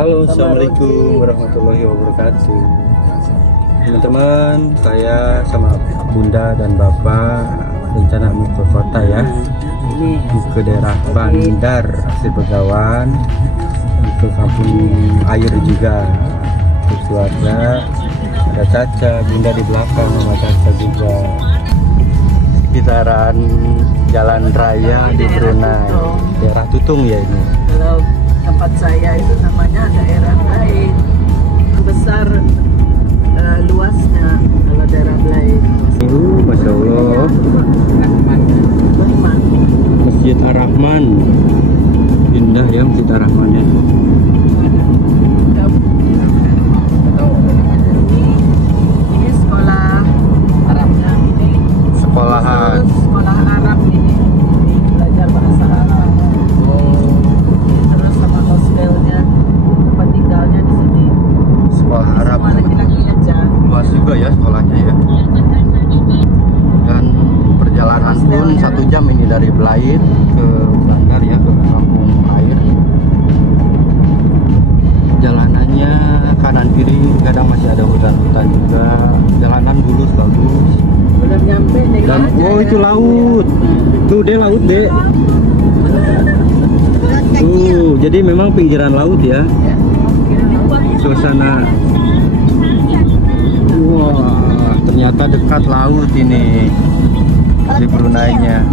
Halo, assalamualaikum warahmatullahi wabarakatuh. Teman-teman, saya sama Bunda dan Bapak rencana mau ke kota ya, ke daerah Bandar Asri Begawan, ke kampung air juga. Terus keluarga ada Caca, Bunda di belakang sama Caca juga. Sekitaran jalan raya di Brunei, daerah Tutung ya ini. Kalau tempat saya itu namanya daerah lain, besar luasnya kalau daerah lain. Masya Allah, Masjid Ar-Rahman, indah ya Masjid Ar-Rahman ya. Ini sekolah Arabnya, ini Sekolah Arab ini belajar bahasa Arab. Terus sama hostelnya, tempat tinggalnya di sini. Sekolah Arab. Semua laki-laki aja. Luas juga ya sekolahnya ya. Dan perjalanan pun 1 jam ini dari Belait ke Bandar ya, ke kampung air. Jalanannya kanan kiri kadang masih ada hutan-hutan juga. Jalanan mulus bagus. Belum nyampe nih. Dan oh itu laut. Tuh deh laut deh. Jadi memang pinggiran laut ya. Suasana. Wah, ternyata dekat laut ini di Brunei-nya.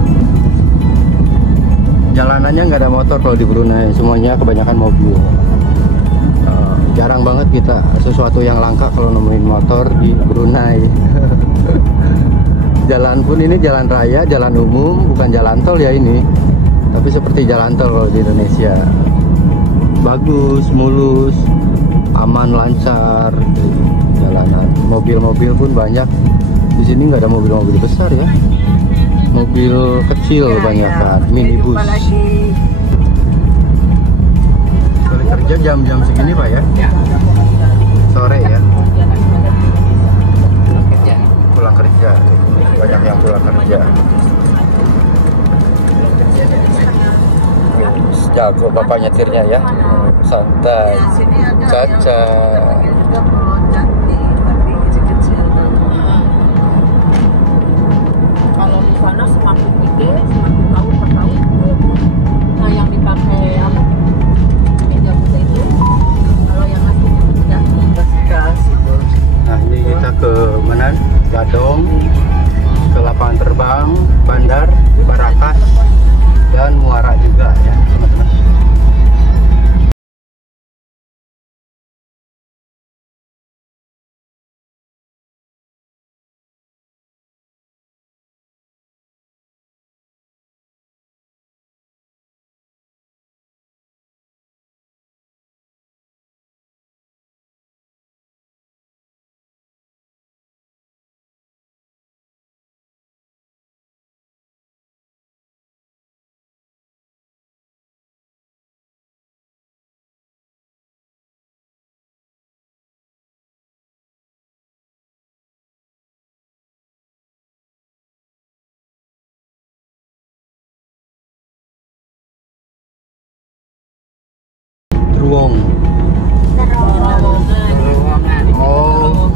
Jalanannya nggak ada motor kalau di Brunei, semuanya kebanyakan mobil. Jarang banget kita sesuatu yang langka kalau nemuin motor di Brunei. Jalan pun ini jalan raya, jalan umum, bukan jalan tol ya ini. Tapi seperti jalan tol kalau di Indonesia. Bagus, mulus, aman, lancar jalanan. Mobil-mobil pun banyak. Di sini nggak ada mobil-mobil besar ya. Mobil kecil kebanyakan, minibus. Balik kerja jam-jam segini Pak ya? Sore ya? Pulang kerja. Banyak yang pulang kerja. Jago bapak nyetirnya ya, santai. Caca. Kalau di sana semakin tinggi, semakin tahun per tahun. Nah yang dipakai apa? Meja putih itu. Kalau yang aslinya gas itu. Nah ini kita ke mana? Gadong, ke lapangan terbang, Bandar, Barakas, dan Muara juga ya teman-teman. Truong. Oh,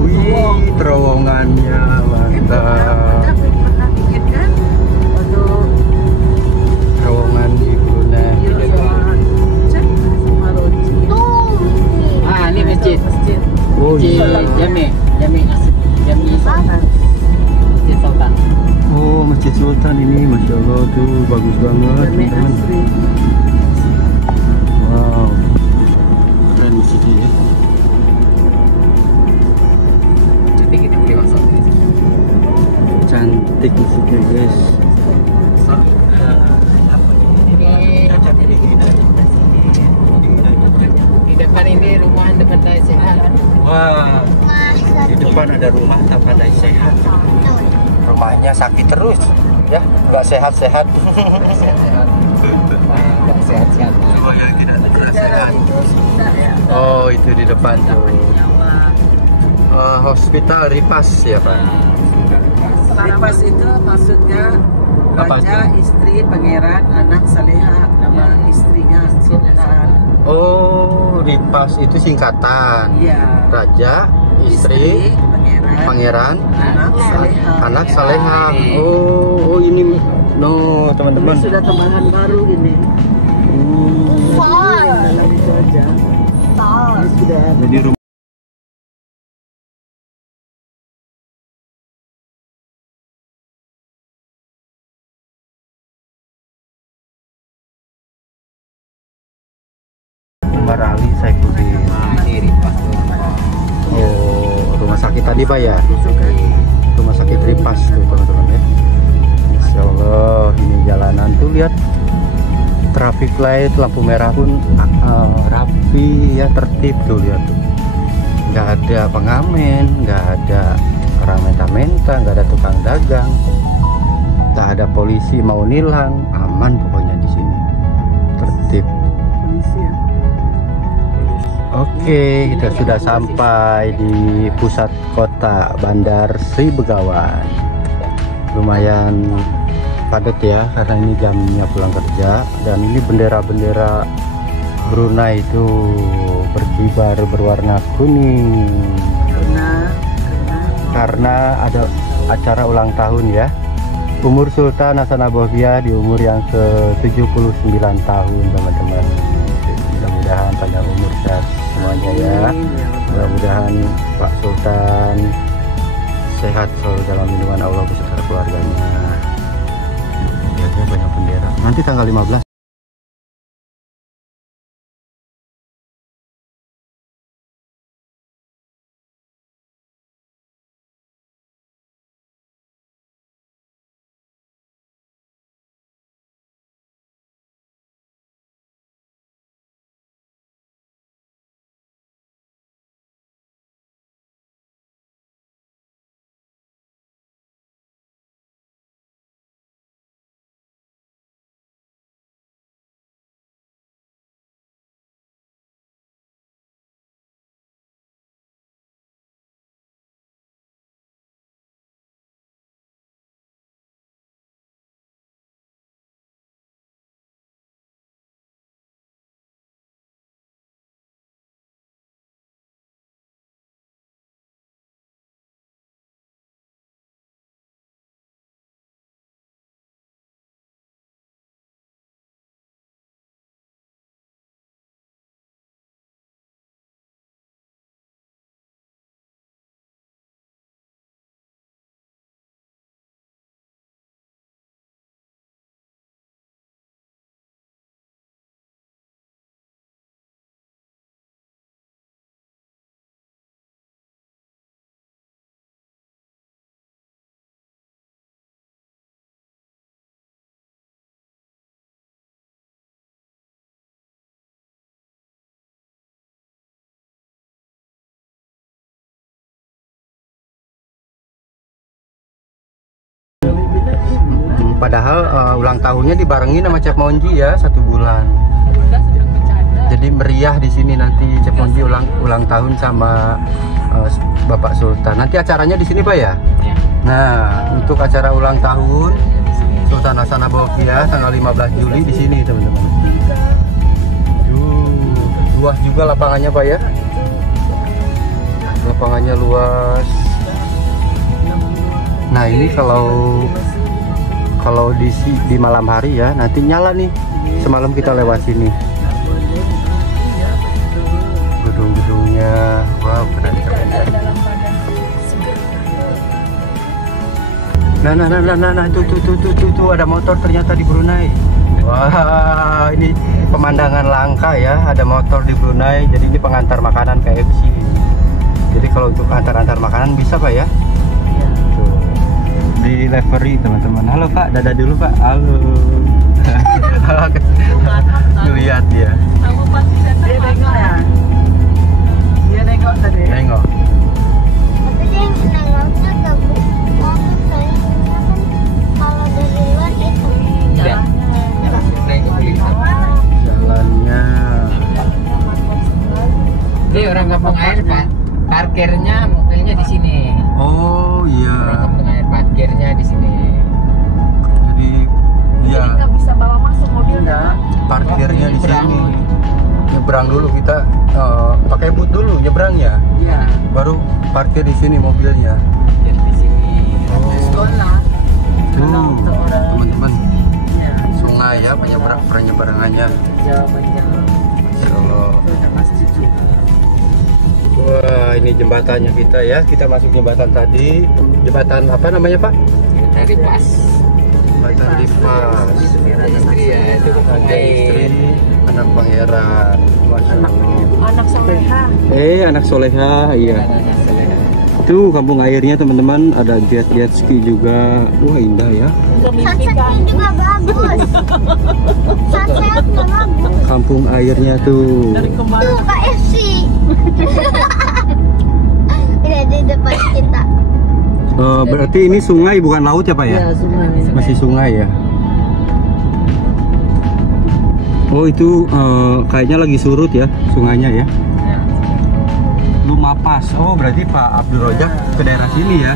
wih, terowongannya mantap. Terowongan di Brunei. Ah, ini masjid. Oh iya. Jami Sultan. Masjid Sultan. Oh, Masjid Sultan ini, masya Allah tuh bagus banget teman-teman. Wow, keren di sini ya. Jadi kita boleh masuk. Cantik musiknya guys. Di depan ini rumah Tempandai Sehat. Wah, di depan ada rumah Tempandai Sehat. Rumahnya sakit terus, ya, nggak sehat-sehat. Sehat-sehat. Oh yang tidak sehat. Oh itu di depan tuh. Hospital Ripas ya Pak. Ripas itu maksudnya Apa raja, istri, pangeran, anak, Saleha, nama istrinya Sultan. Oh, Ripas itu singkatan. Iya. Raja, istri, pangeran, anak Saleha. Oh, ini no teman-teman. Ini sudah tambahan baru gini. Dalam itu aja. Ini sudah. Jadi rumah Ali Saifuddin. Di Ripas. Oh, rumah sakit tadi Pak ya? Rumah sakit Ripas tuh teman-teman ya. Masya Allah, ini jalanan tuh lihat traffic light, lampu merah pun rapi ya, tertib tuh, lihat tuh. Nggak ada pengamen, nggak ada orang menta-menta, nggak ada tukang dagang, nggak ada polisi mau nilang, aman pokoknya di sini, tertib. Oke, kita sudah sampai di pusat kota Bandar Sri Begawan. Lumayan padat ya, karena ini jamnya pulang kerja. Dan ini bendera-bendera Brunei itu berkibar berwarna kuning. Karena ada acara ulang tahun ya. Umur Sultan Hasan Bolkiah di umur yang ke-79 tahun teman-teman. Mudah-mudahan panjang umur sehat semuanya ya. Mudah-mudahan Pak Sultan sehat selalu dalam lindungan Allah beserta keluarganya. Ya, banyak bendera. Nanti tanggal 15. Padahal ulang tahunnya dibarengin sama Chef Monji ya, 1 bulan. Jadi meriah di sini nanti Chef Monji ulang tahun sama Bapak Sultan. Nanti acaranya di sini Pak ya? Ya. Nah, untuk acara ulang tahun Sultan Hasan Bolkiah tanggal 15 Juli di sini teman-teman. Luas juga lapangannya Pak ya? Lapangannya luas. Nah ini kalau di malam hari ya, nanti nyala nih. Semalam kita lewat sini. Gedung-gedungnya, wow keren. Nah, tuh ada motor ternyata di Brunei. Wah, ini pemandangan langka ya, ada motor di Brunei. Jadi ini pengantar makanan KFC. Jadi kalau untuk antar makanan bisa Pak ya? Di livery teman-teman. Halo Pak, dadah dulu Pak. Halo. Lihat dia. Dia nengok ya? Dia nengok tadi? Nengok. Tapi dia nengoknya ke mobil saya kan kalau dari luar itu. Ya. Jalannya. Ini orang kampung air Pak. Parkirnya mobilnya di sini. Oh Orang iya. kampung air parkirnya di sini. Jadi ya Nggak bisa bawa masuk mobilnya. parkirnya di sini. Ya, nyebrang dulu kita, pakai boot dulu nyebrangnya, Iya. baru parkir di sini mobilnya. Jadi di sini Oh. sekolah. Tuh, teman-teman, Iya. sungai ya penyeberangannya. Jauh-jauh. Masya Allah. Itu ada masjid juga. Wah, ini jembatannya kita ya. Kita masuk jembatan tadi. Jembatan apa namanya, Pak? Dari pas. Jembatan Lipas. Istri ya, itu Ada istri, anak pangeran. Masya Allah. Anak soleha. Anak soleha, iya. Tuh kampung airnya teman-teman, ada jet ski juga. Wah, indah ya. Udah mimpi Sunsetnya kan? juga bagus. Sunsetnya bagus. Kampung airnya tuh. Dari kemarin. Tuh KFC. Udah di depan kita. Berarti ini sungai bukan laut ya, Pak ya? sungai. Masih sungai ya. Oh, itu kayaknya lagi surut ya sungainya ya. Lumapas. Oh, berarti Pak Abdul Rojak ke daerah sini ya.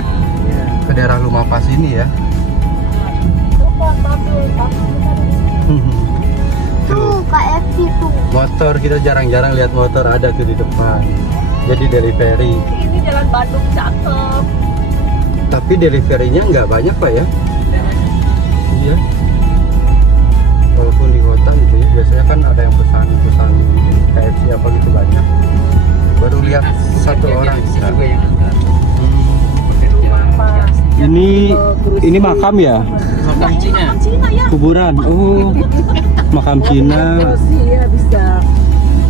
Ke daerah Lumapas ini ya. Tuh KFC tuh. Motor kita jarang-jarang lihat motor ada tuh di depan. Jadi delivery. Ini jalan Bandung cakep. Tapi deliverynya nggak banyak, Pak ya? Iya. Walaupun di kota gitu ya, biasanya kan ada yang pesan KFC apa gitu banyak. Baru lihat satu orang. juga yang antar. Ini makam ya? Makam Cina. Cina ya. Kuburan. Oh, makam Cina. Kursi ya bisa.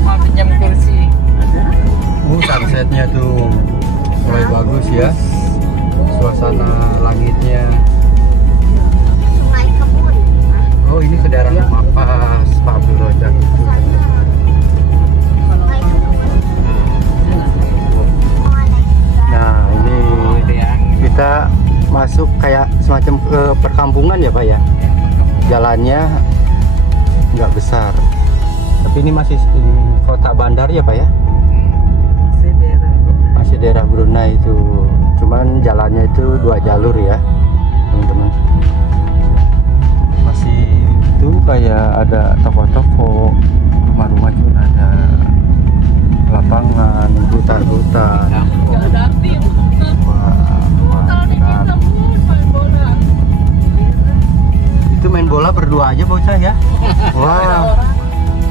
Mau pinjam kursi. Oh, sunsetnya tuh mulai bagus ya. Suasana langitnya. Sungai Kebun. Oh, ini ke daerah Lumapas, Pak Abdul Rojak itu. Sungai Kebun. Nah, ini kita masuk kayak semacam ke perkampungan ya, Pak ya. Jalannya nggak besar. Tapi ini masih di kota bandar ya, Pak ya. Masih daerah Brunei itu. Cuman jalannya itu 2 jalur ya, teman-teman. Masih itu kayak ada toko-toko, rumah-rumah juga ada, lapangan, hutan-hutan. Gak ada tim. Wah, Kalau di mantap. kita pun main bola. Itu main bola berdua aja bocah ya. Ada Wah, orang.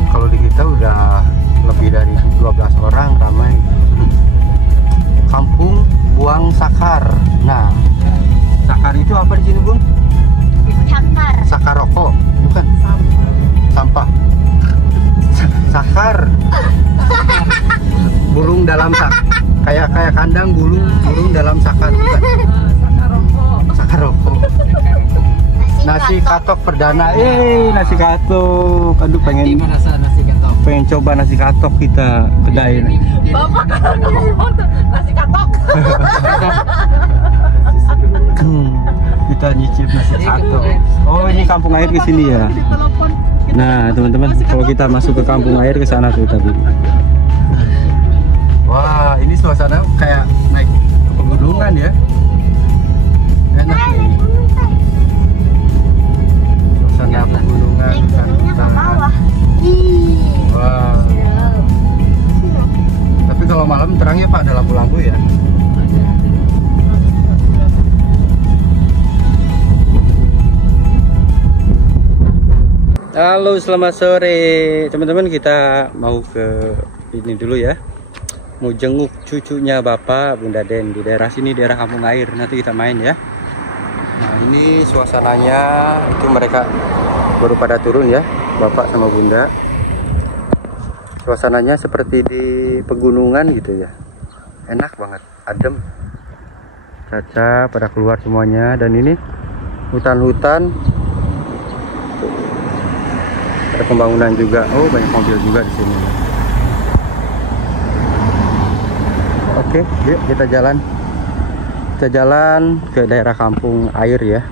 kalau di kita udah lebih dari 12 orang ramai. Kampung Buang Sakar. Nah, Sakar itu apa di sini, Bung? Cakar. Sakar rokok, bukan? Sampah. Sakar. Burung dalam kayak kandang burung dalam sakar, bukan? Sakar rokok. Sakar rokok. Nasi katok perdana. Nasi katok. Aduh, Gimana rasa nasi katok? pengen coba nasi katok kita kedai ini. Bapak kalau ngomong tuh nasi katok. Kita nyicip nasi katok. Oh, ini kampung air ke sini ya. Ditelepon. Nah, teman-teman, kalau kita masuk ke kampung air ke sana tuh tadi. Wah, ini suasana kayak naik ke pegunungan ya. Enak nih. Suasana pegunungan. Naik gunungnya ke bawah. Ih. Wah. Tapi kalau malam terangnya Pak, ada lampu-lampu ya. Halo, selamat sore teman-teman. Kita mau ke ini dulu ya, mau jenguk cucunya Bapak Bunda Den di daerah sini, daerah kampung air. Nanti kita main ya. Nah, ini suasananya itu mereka baru pada turun ya, Bapak sama Bunda. Suasananya seperti di pegunungan gitu ya, enak banget, adem. Caca pada keluar semuanya, dan ini hutan-hutan. Ada pembangunan juga. Oh, banyak mobil juga di sini. Oke, yuk kita jalan. Kita jalan ke daerah kampung air ya.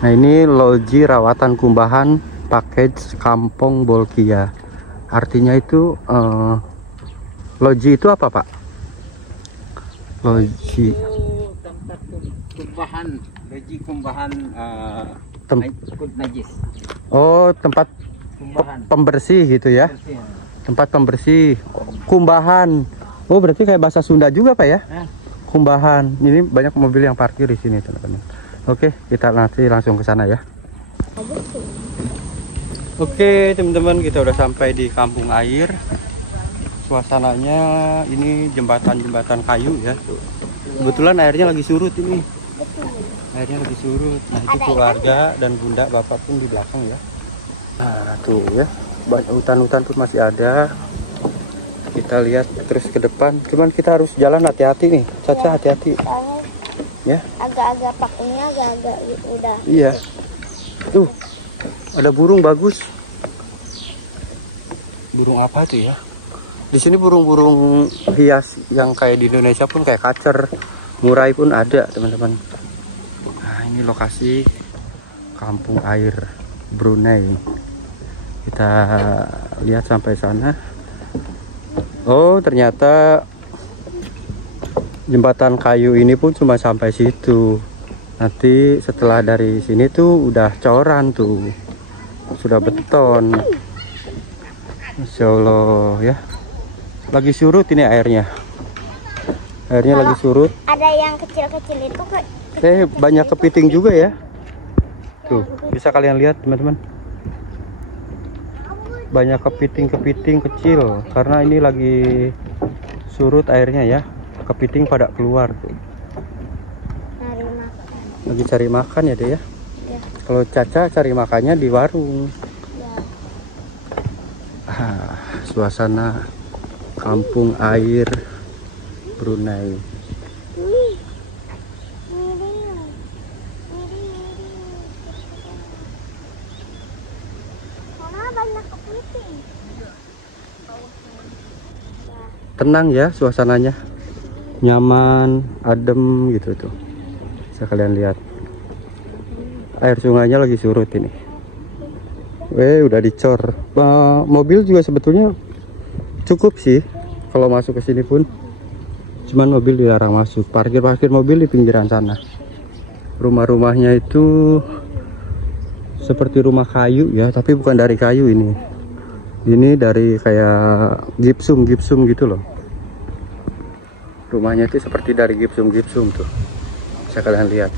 Nah, ini loji rawatan kumbahan package Kampung Bolkia. Artinya itu loji itu apa, Pak? Loji. Tempat kumbahan, loji kumbahan Tem- najis. Oh, tempat pembersih gitu ya. Tempat pembersih, kumbahan. Oh, berarti kayak bahasa Sunda juga, Pak ya? Kumbahan. Ini banyak mobil yang parkir di sini, teman-teman. Oke, kita nanti langsung ke sana ya. Oke, teman-teman, kita udah sampai di kampung air. Suasananya ini jembatan-jembatan kayu ya. Kebetulan airnya lagi surut ini. Airnya lagi surut. Nah, itu keluarga dan bunda bapak pun di belakang ya. Nah, tuh ya. Banyak hutan-hutan pun masih ada. Kita lihat terus ke depan. Cuman kita harus jalan hati-hati nih. Caca, hati-hati. Ya. Agak-agak pakunya agak-agak udah. Iya. Tuh. Ada burung bagus. Burung apa tuh ya? Di sini burung-burung hias yang kayak di Indonesia pun kayak kacer, murai pun ada, teman-teman. Nah, ini lokasi kampung air Brunei. Kita lihat sampai sana. Oh, ternyata jembatan kayu ini pun cuma sampai situ. Nanti setelah dari sini tuh udah coran tuh. Sudah beton. Masya Allah ya. Lagi surut ini airnya. Airnya lagi surut. Ada yang kecil-kecil itu Banyak kepiting juga ya. Tuh, bisa kalian lihat, teman-teman. Banyak kepiting-kepiting kecil karena ini lagi surut airnya ya. Kepiting pada keluar tuh. Lagi cari makan ya deh ya. Kalau Caca cari makannya di warung. Suasana kampung air Brunei. Tenang ya suasananya, nyaman, adem gitu tuh. Bisa kalian lihat. Air sungainya lagi surut ini. Udah dicor. Mobil juga sebetulnya cukup sih kalau masuk ke sini pun. Cuman mobil dilarang masuk. Parkir mobil di pinggiran sana. Rumah-rumahnya itu seperti rumah kayu ya, tapi bukan dari kayu ini. Ini dari kayak gipsum gitu loh. Rumahnya itu seperti dari gipsum tuh. Bisa kalian lihat.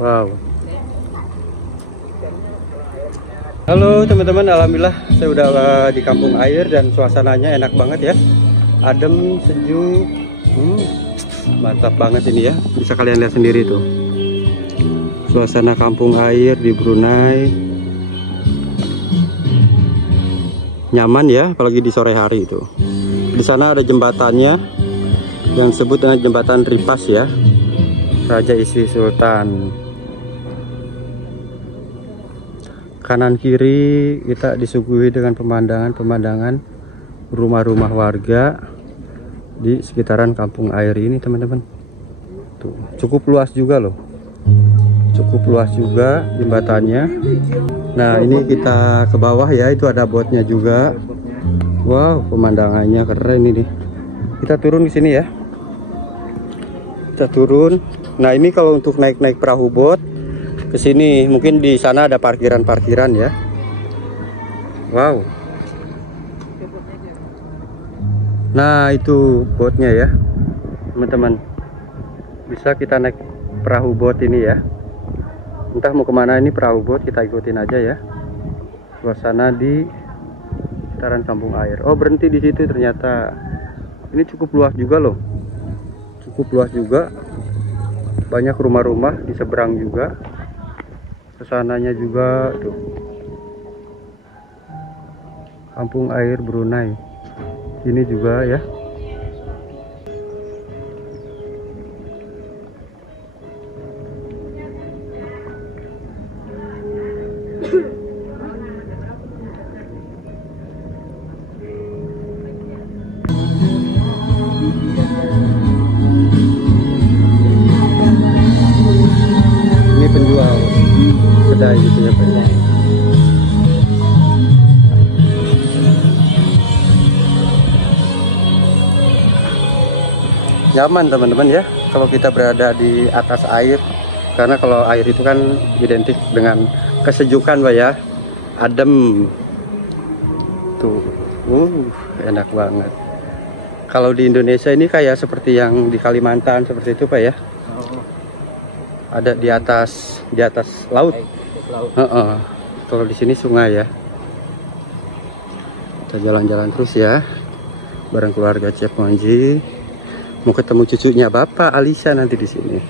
Wow. Halo teman-teman, alhamdulillah saya udah di kampung air dan suasananya enak banget ya. Adem, sejuk. Mantap banget ini ya. Bisa kalian lihat sendiri tuh. Suasana kampung air di Brunei. Nyaman ya, apalagi di sore hari itu. Di sana ada jembatannya yang disebut dengan jembatan Ripas ya, Raja Isi Sultan. Kanan kiri kita disuguhi dengan pemandangan rumah-rumah warga di sekitaran kampung air ini, teman-teman. Tuh, cukup luas juga loh. Cukup luas juga jembatannya. Nah, ini kita ke bawah ya, itu ada botnya juga. Wow, pemandangannya keren ini. Kita turun di sini ya. Kita turun. Nah, ini kalau untuk naik perahu bot ke sini, mungkin di sana ada parkiran ya. Wow. Nah, itu botnya ya, teman-teman. Bisa kita naik perahu bot ini ya. Entah mau kemana ini perahu bot, kita ikutin aja ya. Suasana di sekitaran kampung air. Oh, berhenti di situ ternyata. Ini cukup luas juga loh. Cukup luas juga. Banyak rumah-rumah di seberang juga. Kesananya juga tuh. Kampung air Brunei. Ini juga ya. Ini penjual kedai gitu ya Pak. Nyaman teman-teman ya kalau kita berada di atas air Karena kalau air itu kan identik dengan kesejukan, Pak ya. Adem. Tuh. Enak banget. Kalau di Indonesia ini kayak seperti yang di Kalimantan seperti itu, Pak ya. Ada di atas laut. Kalau di sini sungai ya. Kita jalan-jalan terus ya. Bareng keluarga Chef Monji. Mau ketemu cucunya Bapak Alisa nanti di sini.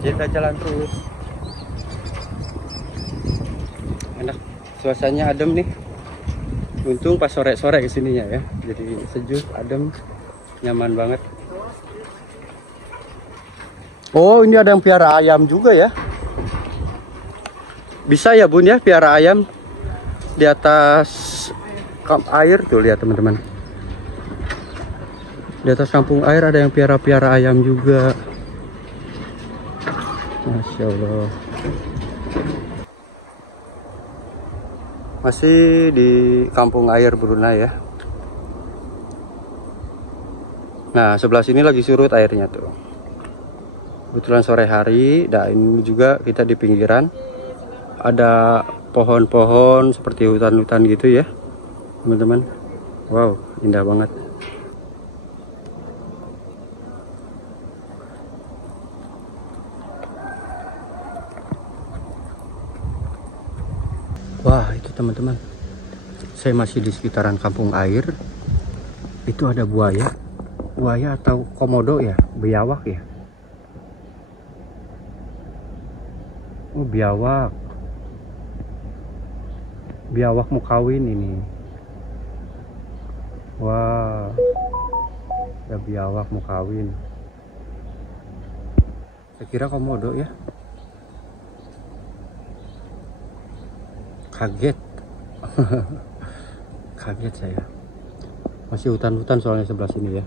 Kita jalan terus. Enak, suasananya adem nih. Untung pas sore-sore kesininya ya, jadi sejuk, adem, nyaman banget. Oh, ini ada yang piara ayam juga ya. Bisa ya Bun ya piara ayam di atas air tuh, lihat teman-teman. Di atas kampung air ada yang piara ayam juga. Masya Allah. Masih di kampung air Brunei ya. Nah, sebelah sini lagi surut airnya tuh. Kebetulan sore hari, dan ini juga kita di pinggiran. Ada pohon-pohon seperti hutan-hutan gitu ya, teman-teman. Wow, indah banget. Wah, itu teman-teman, saya masih di sekitaran kampung air. Itu ada buaya atau komodo ya, biawak ya. Oh, biawak mau kawin ini. Wah, ada biawak mau kawin. Saya kira komodo ya. Kaget. Kaget saya. Masih hutan-hutan soalnya sebelah sini ya.